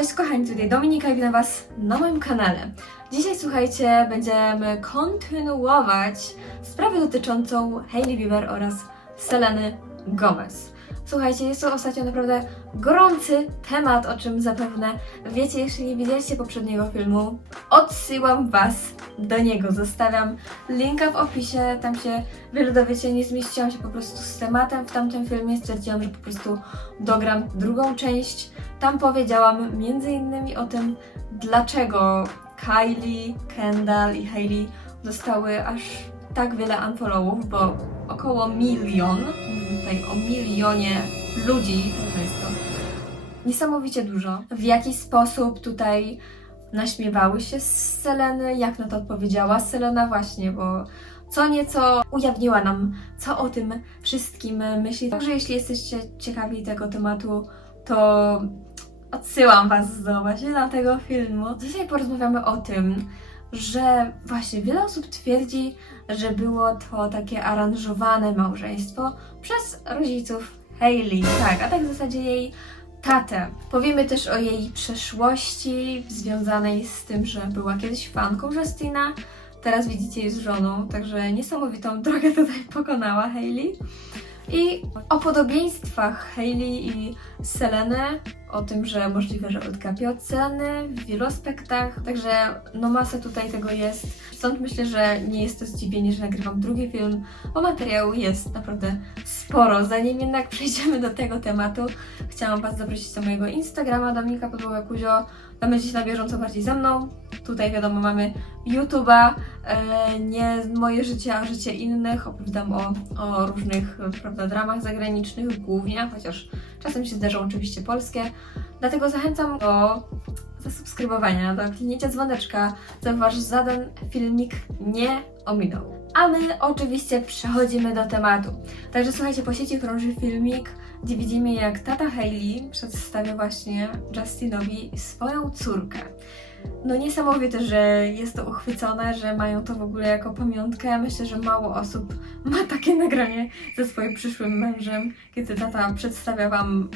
Cześć kochani, tutaj Dominika i witam Was na moim kanale. Dzisiaj słuchajcie, będziemy kontynuować sprawę dotyczącą Hailey Bieber oraz Seleny Gomez. Słuchajcie, jest to ostatnio naprawdę gorący temat, o czym zapewne wiecie, jeśli nie widzieliście poprzedniego filmu. Odsyłam Was do niego, zostawiam linka w opisie, tam się wiele dowiecie, nie zmieściłam się po prostu z tematem w tamtym filmie, stwierdziłam, że po prostu dogram drugą część. Tam powiedziałam między innymi o tym, dlaczego Kylie, Kendall i Hailey dostały aż tak wiele unfollowów, bo około milion, tutaj o milionie ludzi, to jest to niesamowicie dużo. W jaki sposób tutaj naśmiewały się z Seleny, jak na to odpowiedziała Selena właśnie, bo co nieco ujawniła nam, co o tym wszystkim myśli. Także jeśli jesteście ciekawi tego tematu, to odsyłam Was do właśnie na tego filmu. Dzisiaj porozmawiamy o tym, że właśnie wiele osób twierdzi, że było to takie aranżowane małżeństwo przez rodziców Hailey. Tak, a tak w zasadzie jej tatę. Powiemy też o jej przeszłości związanej z tym, że była kiedyś fanką Justina, teraz widzicie jest żoną, także niesamowitą drogę tutaj pokonała Hailey. I o podobieństwach Hailey i Seleny, o tym, że możliwe, że odgapia od Seleny w wielu aspektach, także no masa tutaj tego jest. Stąd myślę, że nie jest to zdziwienie, że nagrywam drugi film, bo materiału jest naprawdę sporo. Zanim jednak przejdziemy do tego tematu, chciałam Was zaprosić do mojego Instagrama Dominika Podłoga Kuzio. Tam będziecie na bieżąco bardziej ze mną. Tutaj wiadomo mamy YouTube'a, e, nie moje życie, a życie innych. Opowiadam o, o różnych e, prawda, dramach zagranicznych głównie, chociaż czasem się zdarzą oczywiście polskie. Dlatego zachęcam do zasubskrybowania, do kliknięcia dzwoneczka, co Wasz żaden filmik nie ominął. A my oczywiście przechodzimy do tematu. Także słuchajcie, po sieci krąży filmik, gdzie widzimy jak tata Hailey przedstawia właśnie Justinowi swoją córkę. No niesamowite, że jest to uchwycone, że mają to w ogóle jako pamiątkę. Myślę, że mało osób ma takie nagranie ze swoim przyszłym mężem, kiedy tata przedstawia wam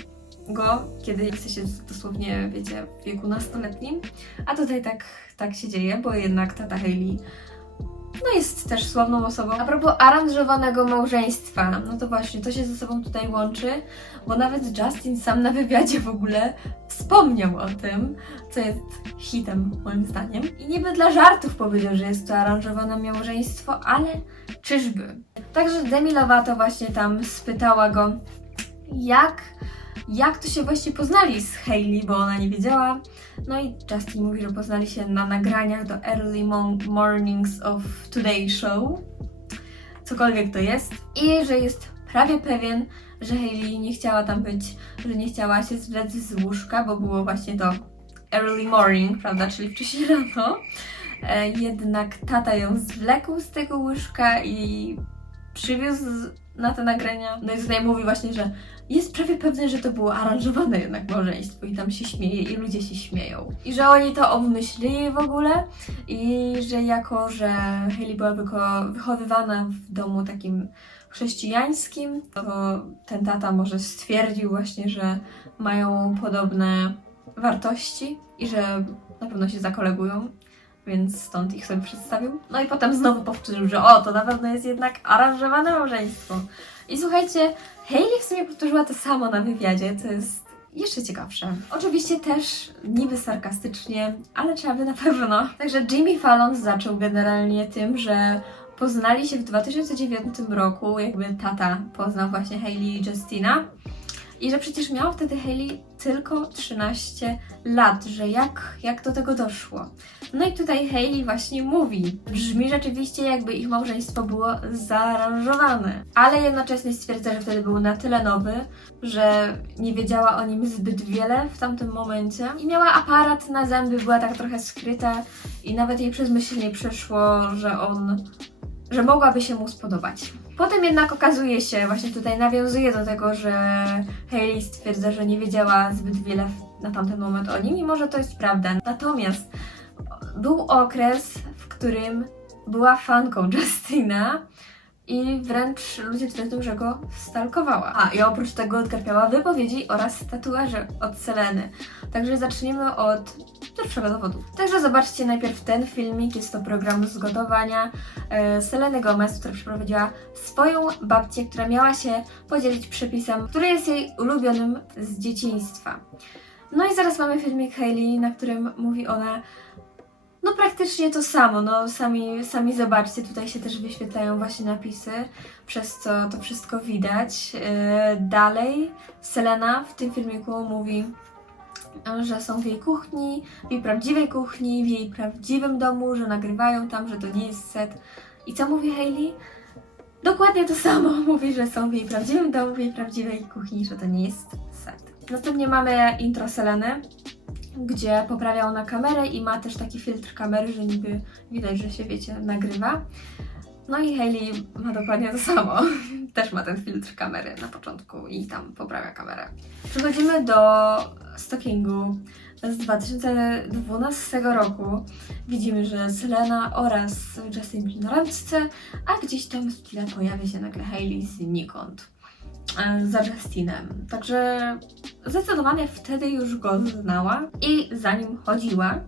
go, kiedy jesteście dosłownie, wiecie, w wieku nastoletnim. A tutaj tak, tak się dzieje, bo jednak tata Hailey no jest też sławną osobą. A propos aranżowanego małżeństwa, no to właśnie, to się ze sobą tutaj łączy, bo nawet Justin sam na wywiadzie w ogóle wspomniał o tym, co jest hitem moim zdaniem. I niby dla żartów powiedział, że jest to aranżowane małżeństwo, ale czyżby? Także Demi Lovato właśnie tam spytała go, jak, jak to się właśnie poznali z Hailey, bo ona nie wiedziała. No i Justin mówi, że poznali się na nagraniach do Early Mornings of Today Show, cokolwiek to jest, i że jest prawie pewien, że Hailey nie chciała tam być, że nie chciała się zwlec z łóżka, bo było właśnie to early morning, prawda, czyli wcześniej rano. E, jednak tata ją zwlekł z tego łóżka i przywiózł na te nagrania. No i tutaj mówi właśnie, że jest prawie pewny, że to było aranżowane jednak małżeństwo i tam się śmieje i ludzie się śmieją. I że oni to obmyślili w ogóle i że jako, że Hailey była wychowywana w domu takim chrześcijańskim, to ten tata może stwierdził właśnie, że mają podobne wartości i że na pewno się zakolegują. Więc stąd ich sobie przedstawił. No i potem znowu powtórzył, że o, to na pewno jest jednak aranżowane małżeństwo. I słuchajcie, Hailey w sumie powtórzyła to samo na wywiadzie, co jest jeszcze ciekawsze. Oczywiście też niby sarkastycznie, ale trzeba by na pewno. Także Jimmy Fallon zaczął generalnie tym, że poznali się w 2009 roku, jakby tata poznał właśnie Hailey i Justina. I że przecież miała wtedy Hailey tylko 13 lat, że jak, jak do tego doszło. No i tutaj Hailey właśnie mówi, brzmi rzeczywiście jakby ich małżeństwo było zaaranżowane, ale jednocześnie stwierdza, że wtedy był na tyle nowy, że nie wiedziała o nim zbyt wiele w tamtym momencie i miała aparat na zęby, była tak trochę skryta i nawet jej przez myśl nie przeszło, że on że mogłaby się mu spodobać. Potem jednak okazuje się, właśnie tutaj nawiązuje do tego, że Hailey stwierdza, że nie wiedziała zbyt wiele na tamten moment o nim, mimo że to jest prawda. Natomiast był okres, w którym była fanką Justina i wręcz ludzie twierdzą, że go stalkowała. A i oprócz tego odgapiała wypowiedzi oraz tatuaże od Seleny. Także zacznijmy od pierwszego dowodu. Także zobaczcie najpierw ten filmik, jest to program z gotowania e, Seleny Gomez, która przeprowadziła swoją babcię, która miała się podzielić przepisem, który jest jej ulubionym z dzieciństwa. No i zaraz mamy filmik Hailey, na którym mówi ona no praktycznie to samo, no sami, sami zobaczcie, tutaj się też wyświetlają właśnie napisy, przez co to wszystko widać. Yy, dalej Selena w tym filmiku mówi, że są w jej kuchni, w jej prawdziwej kuchni, w jej prawdziwym domu, że nagrywają tam, że to nie jest set. I co mówi Hailey? Dokładnie to samo. Mówi, że są w jej prawdziwym domu, w jej prawdziwej kuchni, że to nie jest set. Następnie mamy intro Seleny, gdzie poprawia ona kamerę i ma też taki filtr kamery, że niby widać, że się, wiecie, nagrywa. No i Hailey ma dokładnie to samo. Też ma ten filtr kamery na początku i tam poprawia kamerę. Przechodzimy do stalkingu z 2012 roku. Widzimy, że Selena oraz Justin randce, a gdzieś tam w tle pojawia się nagle Hailey znikąd za Justinem. Także zdecydowanie wtedy już go znała i za nim chodziła.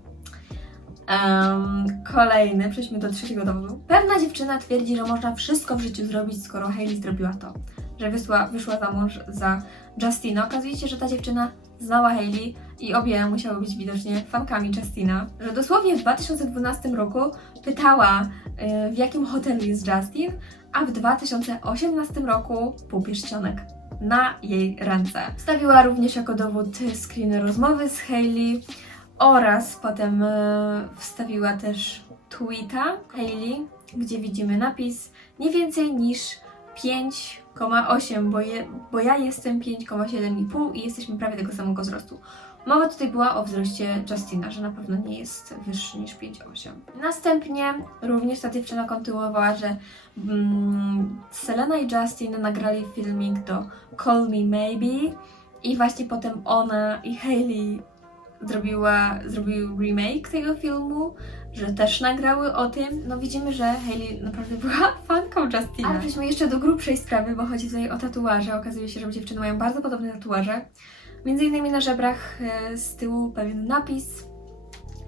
Em, kolejny, przejdźmy do trzeciego dowodu. Pewna dziewczyna twierdzi, że można wszystko w życiu zrobić, skoro Hailey zrobiła to. Że wyszła, wyszła za mąż za Justina. Okazuje się, że ta dziewczyna znała Hailey i obie musiały być widocznie fankami Justina. Że dosłownie w 2012 roku pytała, y, w jakim hotelu jest Justin, a w 2018 roku pół pierścionek na jej ręce. Wstawiła również jako dowód screeny rozmowy z Hailey oraz potem e, wstawiła też tweeta Hailey, gdzie widzimy napis nie więcej niż 5,8, bo, je, bo ja jestem 5,7,5 i jesteśmy prawie tego samego wzrostu. Mowa tutaj była o wzroście Justina, że na pewno nie jest wyższy niż 5,8. Następnie również ta dziewczyna kontynuowała, że mm, Selena i Justin nagrali filmik do Call Me Maybe i właśnie potem ona i Hailey zrobiła, zrobił remake tego filmu, że też nagrały o tym. No widzimy, że Hailey naprawdę była fanką Justina. Ale przejdźmy jeszcze do grubszej sprawy, bo chodzi tutaj o tatuaże. Okazuje się, że dziewczyny mają bardzo podobne tatuaże. Między innymi na żebrach e, z tyłu pewien napis.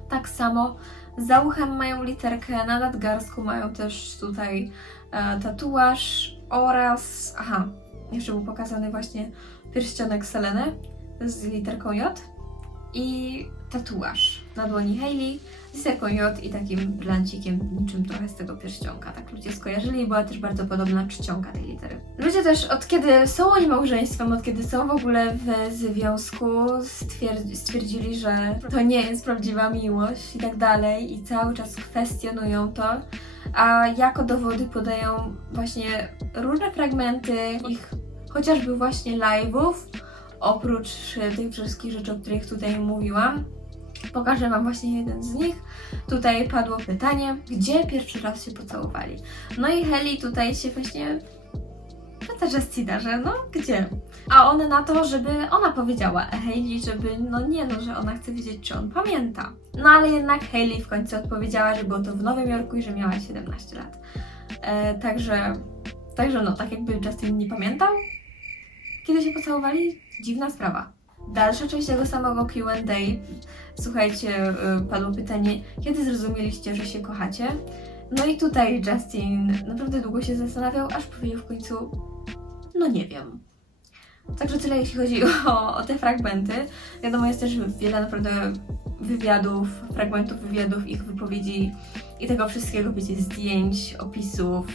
Tak samo za uchem mają literkę, na nadgarstku mają też tutaj e, tatuaż oraz, aha, jeszcze był pokazany właśnie pierścionek Seleny z literką J i tatuaż na dłoni Hailey J i takim brylancikiem niczym trochę z tego pierścionka. Tak ludzie skojarzyli i była też bardzo podobna czcionka tej litery. Ludzie też od kiedy są oni małżeństwem, od kiedy są w ogóle w związku, stwierdzi, stwierdzili, że to nie jest prawdziwa miłość i tak dalej i cały czas kwestionują to. A jako dowody podają właśnie różne fragmenty ich chociażby właśnie live'ów, oprócz tych wszystkich rzeczy, o których tutaj mówiłam. Pokażę Wam właśnie jeden z nich. Tutaj padło pytanie, gdzie pierwszy raz się pocałowali. No i Heli tutaj się właśnie pyta Justina, że no gdzie? A on na to, żeby ona powiedziała Hailey, żeby no nie no, że ona chce wiedzieć, czy on pamięta. No ale jednak Hailey w końcu odpowiedziała, że było to w Nowym Jorku i że miała 17 lat. E, także, także no, tak jakby Justin nie pamiętał, kiedy się pocałowali? Dziwna sprawa. Dalsza część tego samego QA. Słuchajcie, y, padło pytanie, kiedy zrozumieliście, że się kochacie? No i tutaj Justin naprawdę długo się zastanawiał, aż powiedział w końcu, no nie wiem. Także tyle jeśli chodzi o, o te fragmenty. Wiadomo, jest też wiele naprawdę wywiadów, fragmentów wywiadów, ich wypowiedzi i tego wszystkiego, wiecie, zdjęć, opisów,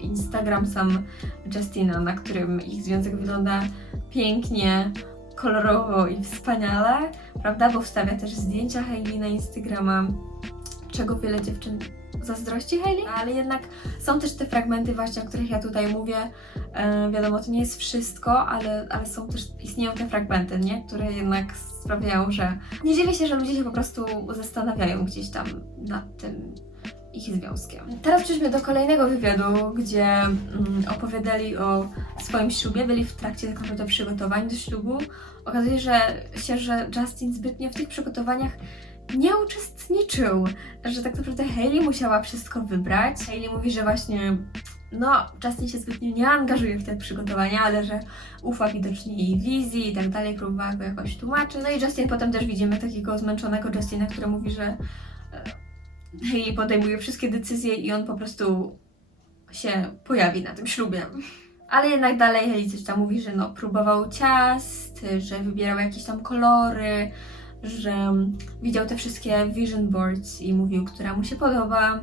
Instagram sam Justina, na którym ich związek wygląda pięknie, kolorowo i wspaniale, prawda? Bo wstawia też zdjęcia Hailey na Instagrama, czego wiele dziewczyn zazdrości Hailey, ale jednak są też te fragmenty właśnie, o których ja tutaj mówię. E, wiadomo, to nie jest wszystko, ale, ale są też, istnieją te fragmenty, nie? Które jednak sprawiają, że nie dziwię się, że ludzie się po prostu zastanawiają gdzieś tam nad tym, ich związkiem. Teraz przejdźmy do kolejnego wywiadu, gdzie mm, opowiadali o swoim ślubie, byli w trakcie tak naprawdę przygotowań do ślubu. Okazuje się, że Justin zbytnio w tych przygotowaniach nie uczestniczył, że tak naprawdę Hailey musiała wszystko wybrać. Hailey mówi, że właśnie no, Justin się zbytnio nie angażuje w te przygotowania, ale że ufa widocznie jej wizji i tak dalej, próbowała go jakoś tłumaczyć. No i Justin potem też widzimy takiego zmęczonego Justina, który mówi, że Hailey podejmuje wszystkie decyzje i on po prostu się pojawi na tym ślubie. Ale jednak dalej Hailey coś tam mówi, że no próbował ciast, że wybierał jakieś tam kolory, że widział te wszystkie vision boards i mówił, która mu się podoba,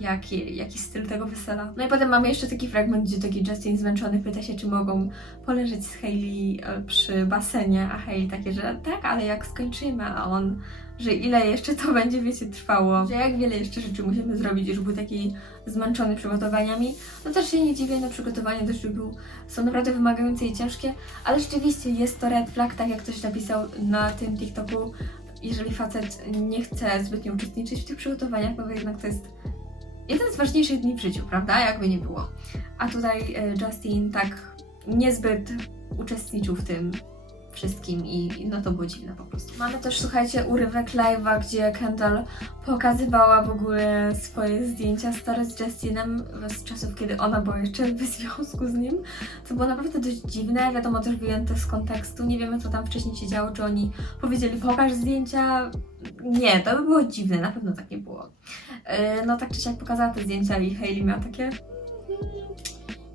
jaki, jaki styl tego wesela. No i potem mamy jeszcze taki fragment, gdzie taki Justin zmęczony pyta się, czy mogą poleżeć z Hailey e, przy basenie, a Hailey takie, że tak, ale jak skończymy, a on, że ile jeszcze to będzie, wiecie, trwało, że jak wiele jeszcze rzeczy musimy zrobić, już był taki zmęczony przygotowaniami. No też się nie dziwię, no przygotowania do ślubu są naprawdę wymagające i ciężkie, ale rzeczywiście jest to red flag, tak jak ktoś napisał na tym TikToku, jeżeli facet nie chce zbytnio uczestniczyć w tych przygotowaniach, to jednak to jest jeden z ważniejszych dni w życiu, prawda? Jakby nie było. A tutaj e, Justin tak niezbyt uczestniczył w tym wszystkim i no to było dziwne po prostu. Mamy też, słuchajcie, urywek live'a, gdzie Kendall pokazywała w ogóle swoje zdjęcia stare z Justinem z czasów, kiedy ona była jeszcze w związku z nim. To było naprawdę dość dziwne, wiadomo też wyjęte z kontekstu, nie wiemy co tam wcześniej się działo, czy oni powiedzieli pokaż zdjęcia. Nie, to by było dziwne, na pewno tak nie było. Yy, No tak czy siak pokazała te zdjęcia i Hailey miała takie...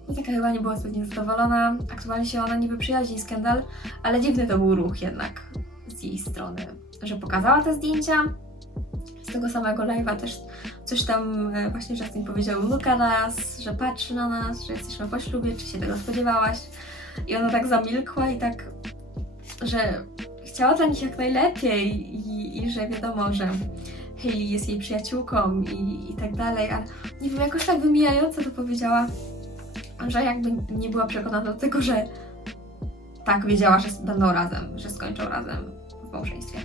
No taka chyba nie była zbytnio zadowolona. Aktualnie się ona niby przyjaźni z ale dziwny to był ruch jednak z jej strony, że pokazała te zdjęcia. Z tego samego live'a też coś tam e, właśnie Justin powiedział look at us, że patrzy na nas, że jesteśmy po ślubie, czy się tego spodziewałaś? I ona tak zamilkła i tak, że chciała dla nich jak najlepiej i, i że wiadomo, że Hailey jest jej przyjaciółką i, i tak dalej, ale nie wiem, jakoś tak wymijająco to powiedziała, że jakby nie była przekonana do tego, że tak wiedziała, że będą razem, że skończą razem w małżeństwie.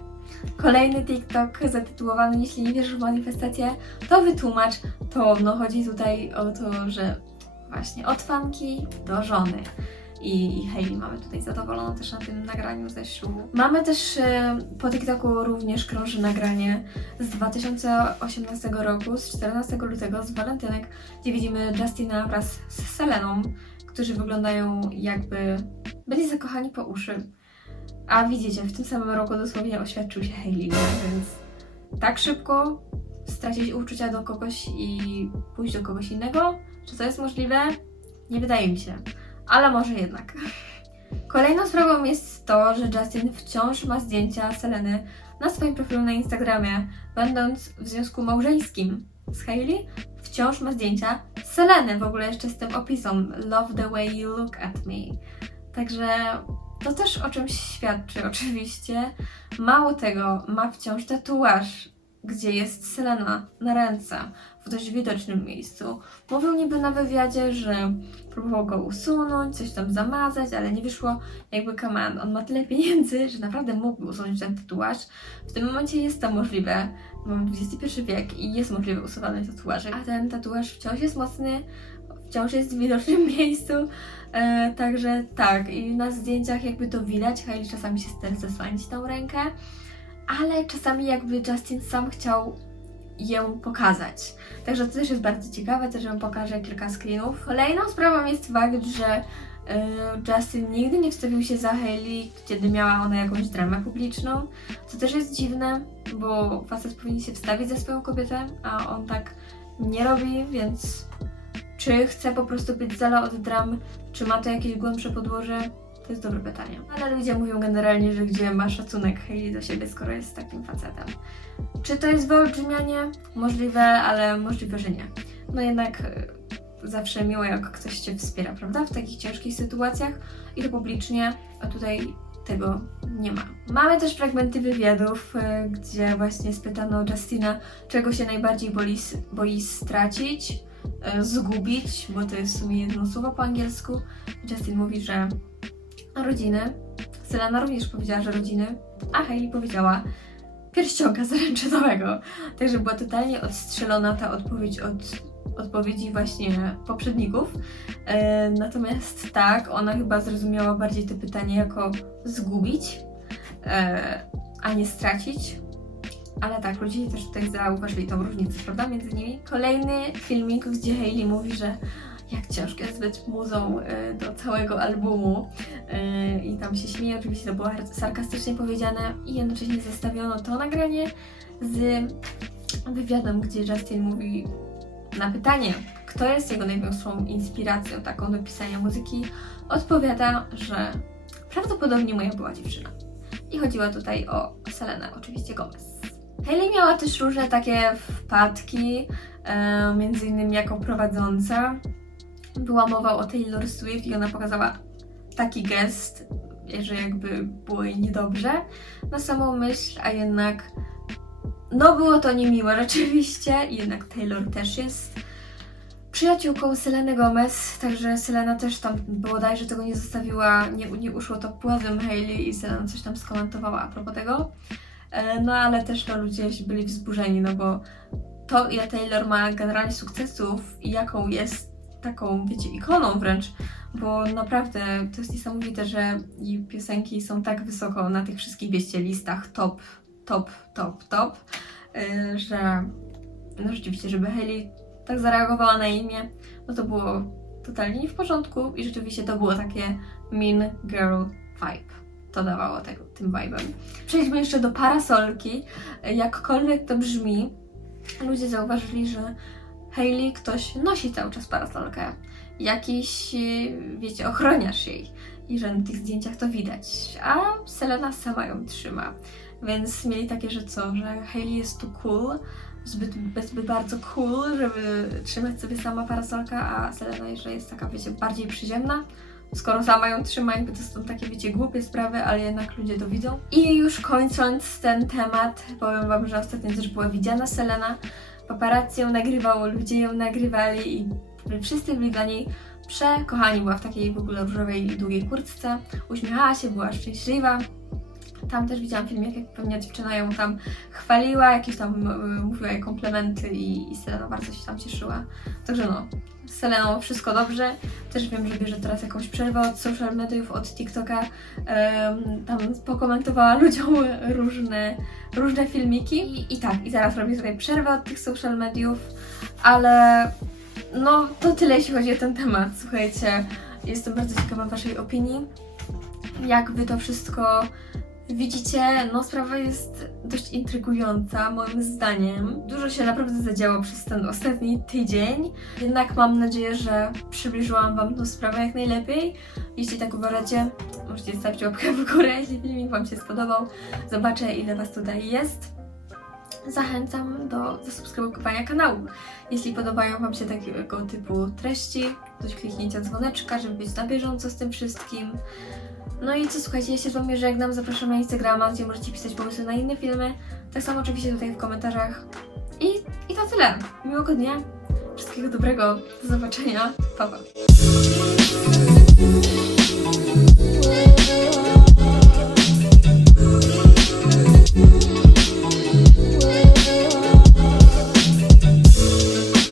Kolejny TikTok zatytułowany Jeśli nie wierzysz w manifestację, to wytłumacz. Podobno chodzi tutaj o to, że właśnie od fanki do żony. I, I mamy tutaj zadowoloną też na tym nagraniu ze ślubu. Mamy też e, po TikToku również krąży nagranie z 2018 roku, z 14 lutego, z walentynek, gdzie widzimy Justina wraz z Seleną, którzy wyglądają jakby byli zakochani po uszy. A widzicie, w tym samym roku dosłownie oświadczył się Hailey, więc tak szybko stracić uczucia do kogoś i pójść do kogoś innego? Czy to jest możliwe? Nie wydaje mi się, ale może jednak. Kolejną sprawą jest to, że Justin wciąż ma zdjęcia Seleny na swoim profilu na Instagramie, będąc w związku małżeńskim z Hailey, wciąż ma zdjęcia Seleny, w ogóle jeszcze z tym opisem Love the way you look at me. Także to też o czymś świadczy oczywiście. Mało tego, ma wciąż tatuaż, gdzie jest Selena na ręce, w dość widocznym miejscu. Mówił niby na wywiadzie, że próbował go usunąć, coś tam zamazać, ale nie wyszło. Jakby command, on ma tyle pieniędzy, że naprawdę mógłby usunąć ten tatuaż. W tym momencie jest to możliwe. Mamy XXI wiek i jest możliwe usuwanie tatuaży, a ten tatuaż wciąż jest mocny, wciąż jest w widocznym miejscu. E, także tak, i na zdjęciach jakby to widać, Hailey czasami się stara zasłaniać tą rękę, ale czasami jakby Justin sam chciał ją pokazać. Także to też jest bardzo ciekawe, też Wam pokażę kilka screenów. Kolejną sprawą jest fakt, że e, Justin nigdy nie wstawił się za Hailey, kiedy miała ona jakąś dramę publiczną. To też jest dziwne, bo facet powinien się wstawić za swoją kobietę, a on tak nie robi, więc czy chce po prostu być z dala od dram, czy ma to jakieś głębsze podłoże? To jest dobre pytanie. Ale ludzie mówią generalnie, że gdzie ma szacunek Hailey do siebie, skoro jest takim facetem. Czy to jest wyolbrzymianie? Możliwe, ale możliwe, że nie. No jednak e, zawsze miło, jak ktoś Cię wspiera, prawda? W takich ciężkich sytuacjach i to publicznie, a tutaj tego nie ma. Mamy też fragmenty wywiadów, e, gdzie właśnie spytano Justina, czego się najbardziej boi, boi stracić, e, zgubić, bo to jest w sumie jedno słowo po angielsku. Justin mówi, że rodziny. Selena również powiedziała, że rodziny, a Hailey powiedziała pierścionka zaręczynowego. Także była totalnie odstrzelona ta odpowiedź od odpowiedzi właśnie poprzedników. E, natomiast tak, ona chyba zrozumiała bardziej to pytanie jako zgubić, e, a nie stracić. ale tak, ludzie też tutaj zauważyli tą różnicę, prawda, między nimi. Kolejny filmik, gdzie Hailey mówi, że jak ciężko jest być muzą y, do całego albumu y, i tam się śmieje, oczywiście to było sarkastycznie powiedziane i jednocześnie zestawiono to nagranie z wywiadem, gdzie Justin mówi na pytanie, kto jest jego największą inspiracją taką do pisania muzyki, odpowiada, że prawdopodobnie moja była dziewczyna. I chodziło tutaj o Selenę, oczywiście Gomez. Hailey miała też różne takie wpadki, e, między innymi jako prowadząca. Była mowa o Taylor Swift i ona pokazała taki gest, że jakby było jej niedobrze na samą myśl, a jednak no było to niemiłe rzeczywiście, jednak Taylor też jest przyjaciółką Seleny Gomez, także Selena też tam bodajże tego nie zostawiła, nie, nie uszło to płazem Hailey i Selena coś tam skomentowała a propos tego. E, No ale też no, ludzie byli wzburzeni, no bo to ile Taylor ma generalnie sukcesów i jaką jest taką, wiecie, ikoną wręcz, bo naprawdę to jest niesamowite, że jej piosenki są tak wysoko na tych wszystkich, wiecie, listach top, top, top, top, yy, że no rzeczywiście, żeby Hailey tak zareagowała na imię, no to było totalnie nie w porządku i rzeczywiście to było takie mean girl vibe. To dawało tego, tym vibe'em. Przejdźmy jeszcze do parasolki. Jakkolwiek to brzmi, ludzie zauważyli, że Hailey ktoś nosi cały czas parasolkę. Jakiś, yy, wiecie, ochroniarz jej. I że na tych zdjęciach to widać. A Selena sama ją trzyma. Więc mieli takie, że co, że Hailey jest tu cool, zbyt, zbyt bardzo cool, żeby trzymać sobie sama parasolka, a Selena jeszcze jest taka, wiecie, bardziej przyziemna. Skoro sama ją trzyma, jakby to są takie, wiecie, głupie sprawy, ale jednak ludzie to widzą. I już kończąc ten temat, powiem wam, że ostatnio też była widziana Selena. Paparazzi ją nagrywało, ludzie ją nagrywali i wszyscy byli dla niej przekochani. Była w takiej w ogóle różowej, długiej kurtce, uśmiechała się, była szczęśliwa. Tam też widziałam filmik, jak pewnie dziewczyna ją tam chwaliła, jakieś tam y, mówiła jej komplementy i, i Selena bardzo się tam cieszyła. Także no, z Seleną wszystko dobrze. Też wiem, że bierze teraz jakąś przerwę od social mediów, od TikToka. Tam pokomentowała ludziom różne, różne filmiki. I, I tak, i zaraz robię sobie przerwę od tych social mediów, ale no to tyle jeśli chodzi o ten temat. Słuchajcie, jestem bardzo ciekawa Waszej opinii. Jak Wy to wszystko widzicie? No sprawa jest dość intrygująca moim zdaniem. Dużo się naprawdę zadziało przez ten ostatni tydzień. Jednak mam nadzieję, że przybliżyłam Wam tą sprawę jak najlepiej. Jeśli tak uważacie, możecie zostawić łapkę w górę, jeśli filmik Wam się spodobał. Zobaczę ile Was tutaj jest. Zachęcam do zasubskrybowania kanału. Jeśli podobają Wam się takiego typu treści, do kliknięcia dzwoneczka, żeby być na bieżąco z tym wszystkim. No i co, słuchajcie, ja się z Wami żegnam, zapraszam na Instagrama, gdzie możecie pisać pomysły na inne filmy. Tak samo oczywiście tutaj w komentarzach. I, i to tyle. Miłego dnia, wszystkiego dobrego, do zobaczenia, pa pa.